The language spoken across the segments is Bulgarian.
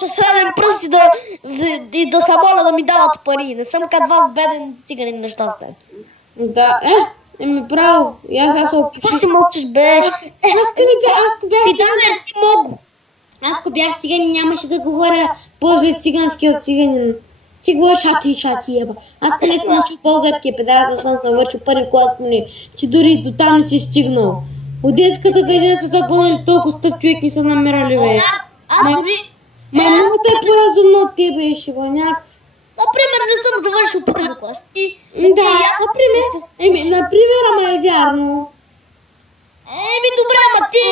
среден пръст и да се моля да ми дават пари. Не съм като вас беден циганин нещастен. Да, право. И аз се опуших. Какво си мълчиш, бе? Аз ако бях циганин, нямаше да говоря по-зле цигански от циганин. Ти говориш шати еба. Аз поне съм учил български педарас, съм навършил първи клас поне, че дори до там не си стигнал. От детската градина са загонали толкова стъп човек не са намирали, бе. Много те е по-разумно от тебе, Шиваняк. Например, не съм завършил първи клас. Да, например, ама е вярно. Добре, ама ти...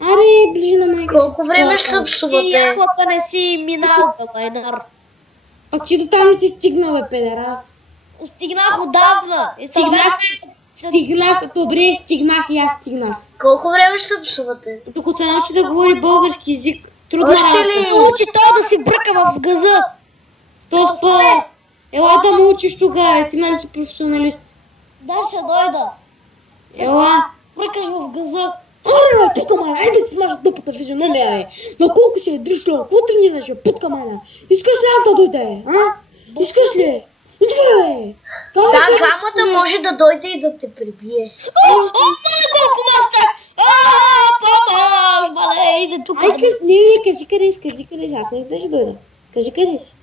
Аре, ближи на майка. Колко време ще съпсувате? Ти яслата не си минал за Майнар. Пак че до там не си стигнал, бе, педерас. Стигнах отдавна. Стигнах и аз стигнах. Колко време ще съпсувате? Докато се научи да говори български език, трудно Още ли? Учи той да си бръка в газа. То спа. Ела да му учиш тогава, ти нали си професионалист. Да, ще дойда. Ела. Бръкаш в газа. Аре, путка мана, айде си смажа дъпата физиономия, бе. На колко си е дришло, какво тренираш, бе, путка мана? Искаш ли аз да дойде, а? Искаш ли? Идвай, бе. Да, гамата може да дойде и да те прибие. Колко мастер! Помощ, мале, иде тук. Ай, кажи къде си, аз не ще дойда. Кажи къде си.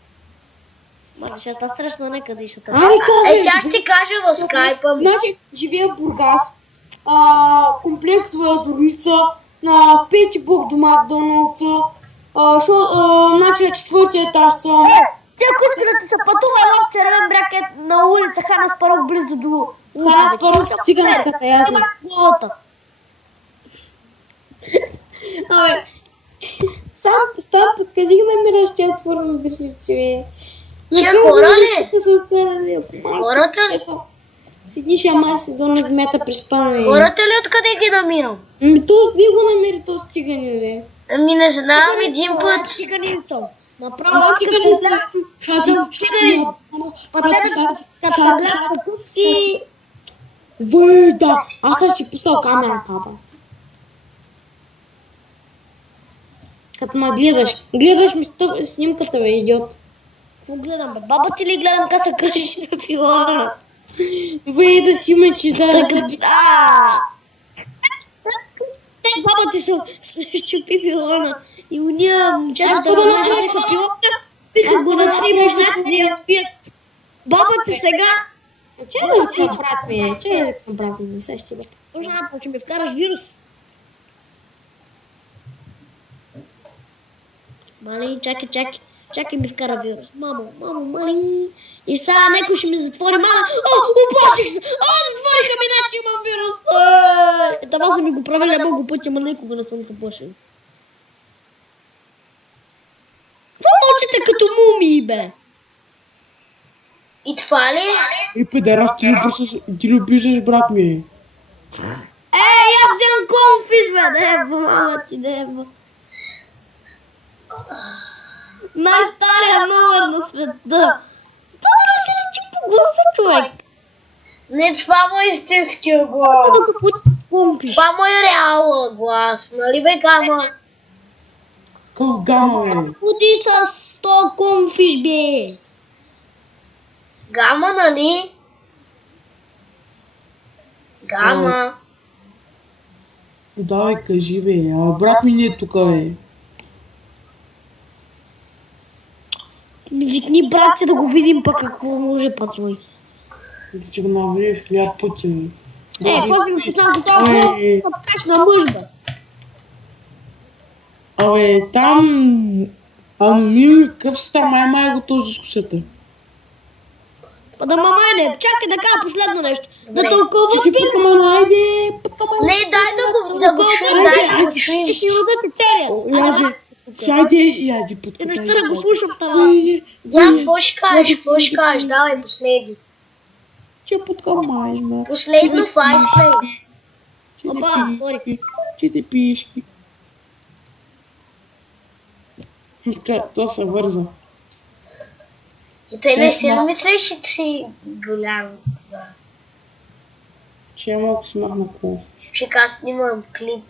Мали, ще та страшно некъде ще така. Аре, кажи. Сега ще ти кажа в скайпа. Значи, живея в Бургас, комплекс в Зорница, в пети блок до Макдоналдса, значи четвъртия етаж съм. Ти ако иска да ти се пътува, в Червен бряг е на улица Хана Спаров, близо до... Хана Спаров, циганската, ясно. Абе, сам под къде ги намираш тя отворено държавци, бе? Тия хора ли? Хората ли? Седиш, ама си до на земята приспана. Хората ли откъде ги намирам? То не го намери този циганин, бе. Ами не знам, един път. Циганин съм. Направо аз като си... Вей, да, аз съм си пускал камерата, брат. Като ме гледаш ми снимката, бе, идиот. Какво гледам, бе? Баба ти ли гледам как се кръжиш на пилона? Вей, да си ме че Баба ти се щупи пилона. И уния момчета да намажеха пилона, спиха с главата и почнаха да я пият. Баба ти сега... Че да съм брат ми, сега ще бъде. Точно, че ми вкараш вирус. Мали, чакай ми вкара вирус. Мамо, мали. И сега некой ще ми затвори. Мама, оплаших се. Затвориха ми, че имам вирус. Това са ми го правили много пъти, ама никога не съм се плашил. Това мълчите като мумии, бе. И това ли? Педерас, ти ли обиждаш брат ми? Аз взем конфиш, бе, деба, мама ти, деба. Най-стария номер на света. Това да си личи по гласа, човек. Не, това му е истинския глас. Това му е реална глас, нали бе, Гама? Какъв Гама, бе? Ходи с 100 конфиш, бе. Гама, нали? Гама. Давай, кажи, бе. Брат ми не е тука, бе. Викни брат си да го видим пък какво може пътвай. Ще го навриш хиляд пъти, бе. Какво си го познал до това, да покаш на мъж, бе. Абе, там... Ами, къв си там, май го този скусета. Да мамане, чакай да кажа последно нещо. Да толкова Ти си пътка мама, айде, пътка мама. Не, дай да го чуем, дай да го чуем. Ще ти рода ти целия. Яди, пътка. И неща да го слушам това. Я, какво ще кажеш, давай последно. Че пътка майна. Последно флайсплей. Опа, сори. Че те пишки. То се върза. И те не си мислиш, че си голям. Че малко си махна конфиш. Ще аз снимам клип.